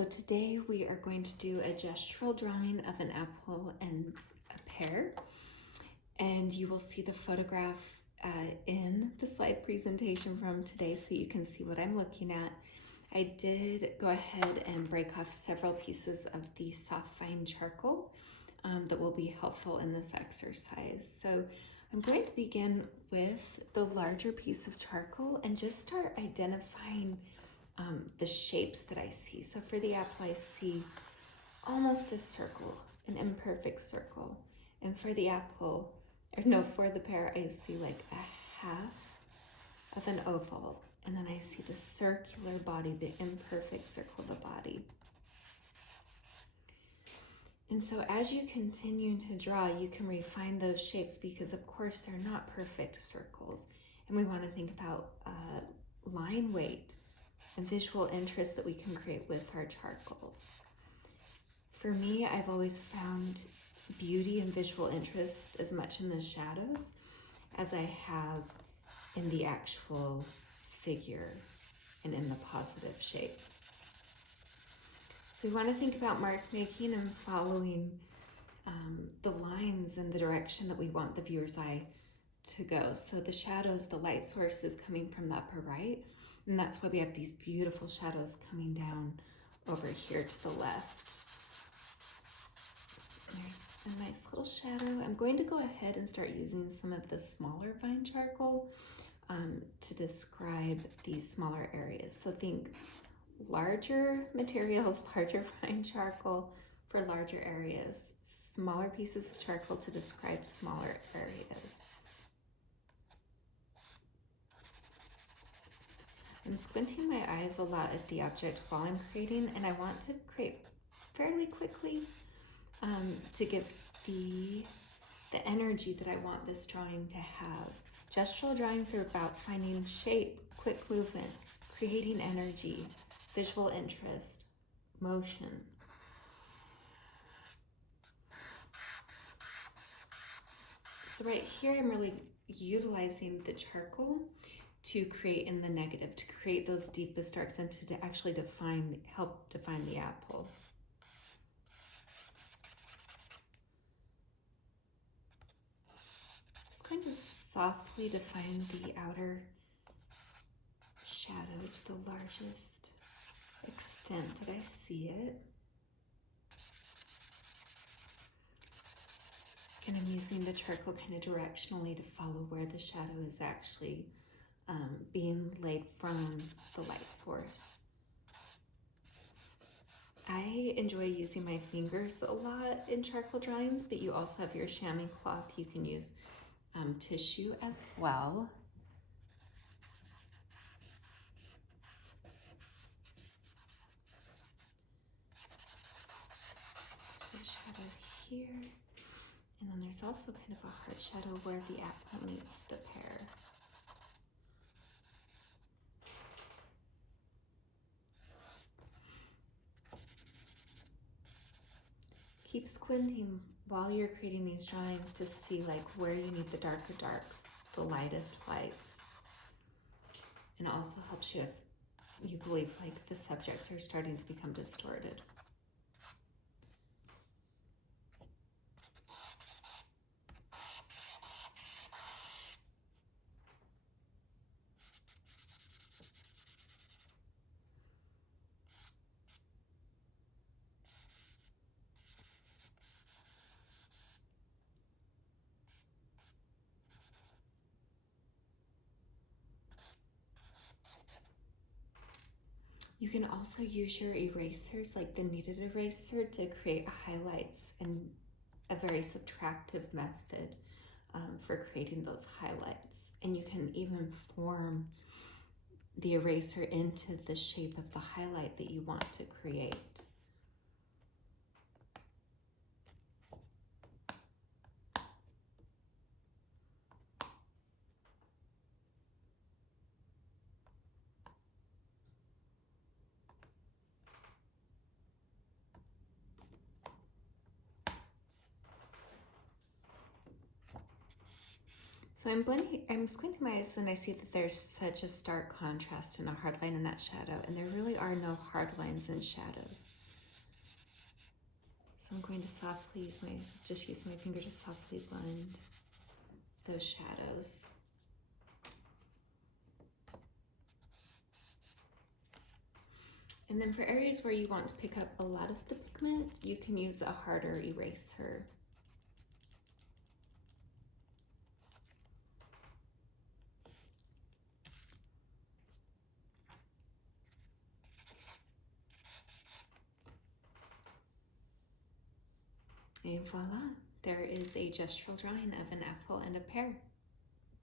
So today we are going to do a gestural drawing of an apple and a pear, and you will see the photograph in the slide presentation from today so you can see what I'm looking at. I did go ahead and break off several pieces of the soft fine charcoal that will be helpful in this exercise. So I'm going to begin with the larger piece of charcoal and just start identifying the shapes that I see. So for the apple, I see almost a circle, an imperfect circle. And for the apple, or no, for the pear, I see like a half of an oval. And then I see the circular body, the imperfect circle of the body. And so as you continue to draw, you can refine those shapes because of course they're not perfect circles. And we want to think about line weight and visual interest that we can create with our charcoals. For me, I've always found beauty and visual interest as much in the shadows as I have in the actual figure and in the positive shape. So we want to think about mark making and following the lines in the direction that we want the viewer's eye to go. So the shadows, the light source is coming from the upper right, and that's why we have these beautiful shadows coming down over here to the left. There's a nice little shadow. I'm going to go ahead and start using some of the smaller fine charcoal to describe these smaller areas. So think larger materials, larger fine charcoal for larger areas, smaller pieces of charcoal to describe smaller areas. I'm squinting my eyes a lot at the object while I'm creating, and I want to create fairly quickly to give the energy that I want this drawing to have. Gestural drawings are about finding shape, quick movement, creating energy, visual interest, motion. So right here, I'm really utilizing the charcoal to create in the negative, to create those deepest darks and to actually help define the apple. Just going to softly define the outer shadow to the largest extent that I see it. And I'm using the charcoal kind of directionally to follow where the shadow is actually being laid from the light source. I enjoy using my fingers a lot in charcoal drawings, but you also have your chamois cloth. You can use tissue as well. The shadow here. And then there's also kind of a hard shadow where the apple meets the pear. Keep squinting while you're creating these drawings to see like where you need the darker darks, the lightest lights. And it also helps you if you believe like the subjects are starting to become distorted. You can also use your erasers, like the kneaded eraser, to create highlights and a very subtractive method for creating those highlights. And you can even form the eraser into the shape of the highlight that you want to create. So I'm squinting my eyes and I see that there's such a stark contrast and a hard line in that shadow, and there really are no hard lines and shadows. So I'm going to just use my finger to softly blend those shadows. And then for areas where you want to pick up a lot of the pigment, you can use a harder eraser. And voila, there is a gestural drawing of an apple and a pear.